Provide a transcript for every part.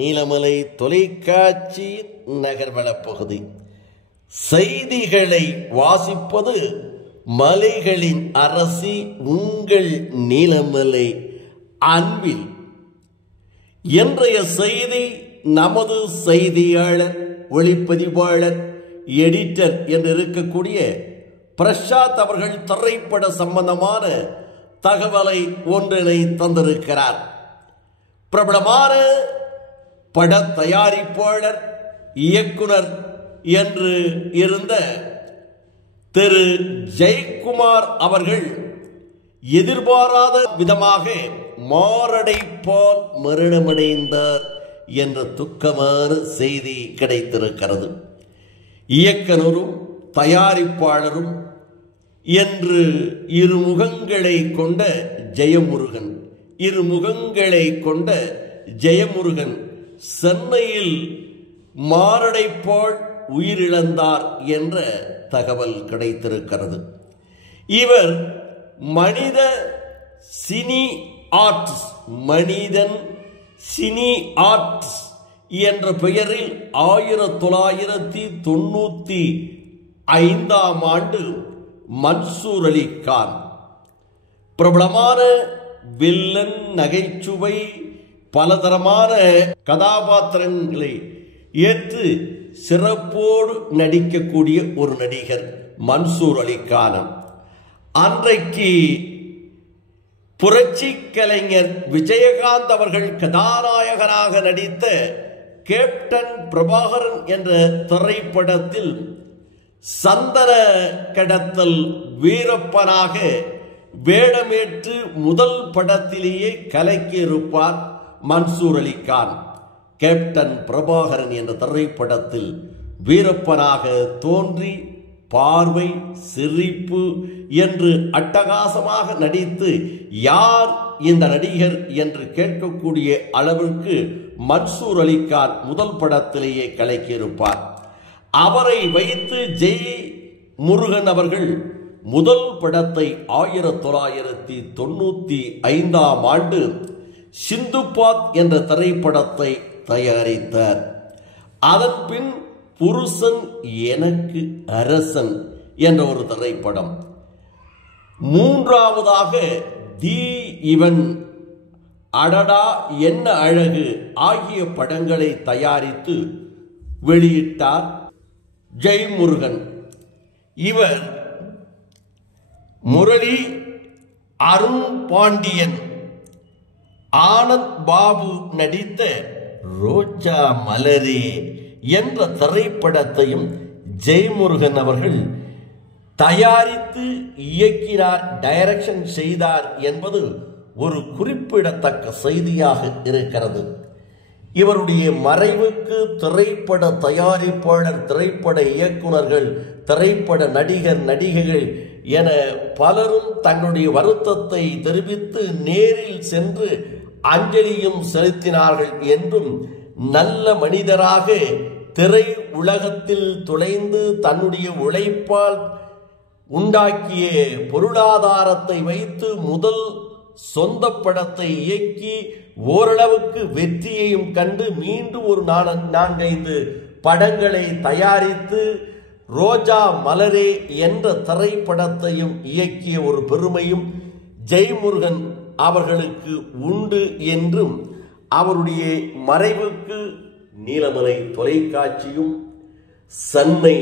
நீலமலை தொலைக்காட்சி நகர்வளப் பகுதி. செய்திகளை வாசிப்பது மலைகளின் அரசி உங்கள் நீலமலை அன்பில். இன்றைய செய்தி நமது செய்தியாளர், ஒளிப்பதிவாளர், எடிட்டர் என்று இருக்கக்கூடிய பிரசாத் அவர்கள் திரைப்பட சம்பந்தமான தகவலை ஒன்றினை தந்திருக்கிறார். பிரபலமான பட தயாரிப்பாளர், இயக்குனர் என்று இருந்த திரு ஜெயக்குமார் அவர்கள் எதிர்பாராத விதமாக மாரடைப்பால் மரணமடைந்தார் என்ற துக்கமான செய்தி கிடைத்திருக்கிறது. இயக்குனரும் தயாரிப்பாளரும் என்று இருமுகங்களை கொண்ட ஜெயமுருகன் சென்னையில் மாரடைப்பால் உயிரிழந்தார் என்ற தகவல் கிடைத்திருக்கிறது. இவர் மனிதன் சினி ஆர்ட்ஸ் என்ற பெயரில் 1995 மன்சூர் அலி கான் பிரபலமான வில்லன், நகைச்சுவை, பலதரமான கதாபாத்திரங்களை ஏற்று சிறப்போடு நடிக்கக்கூடிய ஒரு நடிகர் மன்சூர் அலி கான். அன்றைக்கு புரட்சி கலைஞர் விஜயகாந்த் அவர்கள் கதாநாயகனாக நடித்த கேப்டன் பிரபாகரன் என்ற திரைப்படத்தில் சந்தன கடத்தல் வீரப்பனாக வேடமேற்று முதல் படத்திலேயே கலக்கியிருப்பார் மன்சூர் அலி கான். கேப்டன் பிரபாகரன் என்ற திரைப்படத்தில் வீரப்பனாக தோன்றி பார்வை, சிரிப்பு என்று அட்டகாசமாக நடித்து யார் இந்த நடிகர் என்று கேட்கக்கூடிய அளவிற்கு மன்சூர் அலி கான் முதல் படத்திலேயே கலக்கியிருப்பார். அவரை வைத்து முருகன் அவர்கள் முதல் படத்தை 1995 சிந்துபாத் என்ற திரைப்படத்தை தயாரித்தார். அதன் பின் புருஷன் எனக்கு அரசன் என்ற ஒரு திரைப்படம், மூன்றாவதாக தி இவன், அடடா என்ன அழகு ஆகிய படங்களை தயாரித்து வெளியிட்டார் ஜெயமுருகன். இவர் முரளி, அருண் பாண்டியன், ஆனந்த் பாபு நடித்த ரோஜா மலரே என்ற திரைப்படத்தையும் ஜெயமுருகன் அவர்கள் தயாரித்து இயக்கினார், டைரக்ஷன் செய்தார் என்பது ஒரு குறிப்பிடத்தக்க செய்தியாக இருக்கிறது. இவருடைய மறைவுக்கு திரைப்பட தயாரிப்பாளர், திரைப்பட இயக்குனர்கள், திரைப்பட நடிகர், நடிகைகள் என பலரும் தன்னுடைய வருத்தத்தை தெரிவித்து நேரில் சென்று அஞ்சலியும் செலுத்தினார்கள் என்றும், நல்ல மனிதராக திரை உலகத்தில் துளைந்து தன்னுடைய உழைப்பால் உண்டாக்கிய பொருளாதாரத்தை வைத்து முதல் சொந்த படத்தை இயக்கி ஓரளவுக்கு வெற்றியையும் கண்டு மீண்டும் ஒரு 4-5 படங்களை தயாரித்து ரோஜா மலரே என்ற திரைப்படத்தையும் இயக்கிய ஒரு பெருமையும் ஜெயமுருகன் அவர்களுக்கு உண்டு என்றும், அவருடைய மறைவுக்கு நீலமலை தொலைக்காட்சியும் சென்னை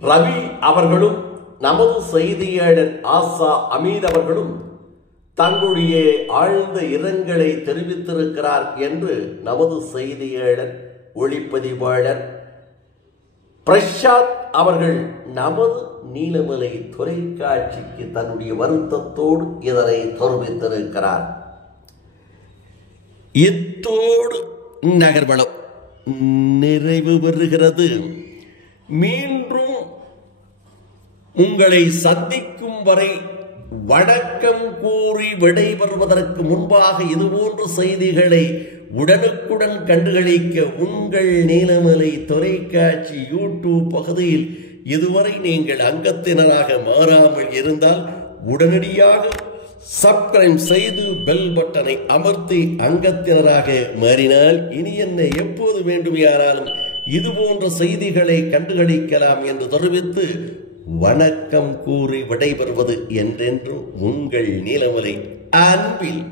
ரவி அவர்களும் நமது செய்தியாளர் ஆசா அமீத் அவர்களும் தங்களுடைய ஆழ்ந்த இரங்கலை தெரிவித்திருக்கிறார் என்று நமது செய்தியாளர், ஒளிப்பதிவாளர் பிரசாத் அவர்கள் நமது நீலமலை தொலைக்காட்சிக்கு தன்னுடைய வருத்தத்தோடு இதனை தெரிவித்திருக்கிறார். இத்தோடு நகர்வளம் நிறைவு பெறுகிறது. மீண்டும் உங்களை சந்திக்கும் வரை வணக்கம் கூறி விடைபெறுவதற்கு முன்பாக இதுபோன்ற செய்திகளை உடனுக்குடன் கண்டுகளிக்க உங்கள் நீலமலை தொலைக்காட்சி யூடியூப் பகுதியில் இதுவரை நீங்கள் அங்கத்தினராக மாறாமல் இருந்தால் உடனடியாக சப்ஸ்கிரைப் செய்து பெல் பட்டனை அமர்த்தி அங்கத்தினராக மாறினால் இனி என்னை எப்போது வேண்டுமானாலும் இது போன்ற செய்திகளை கண்டுகளிக்கலாம் என்று தெரிவித்து வணக்கம் கூறி விடைபெறுவது என்றென்றும் உங்கள் நீலமலை அன்பில்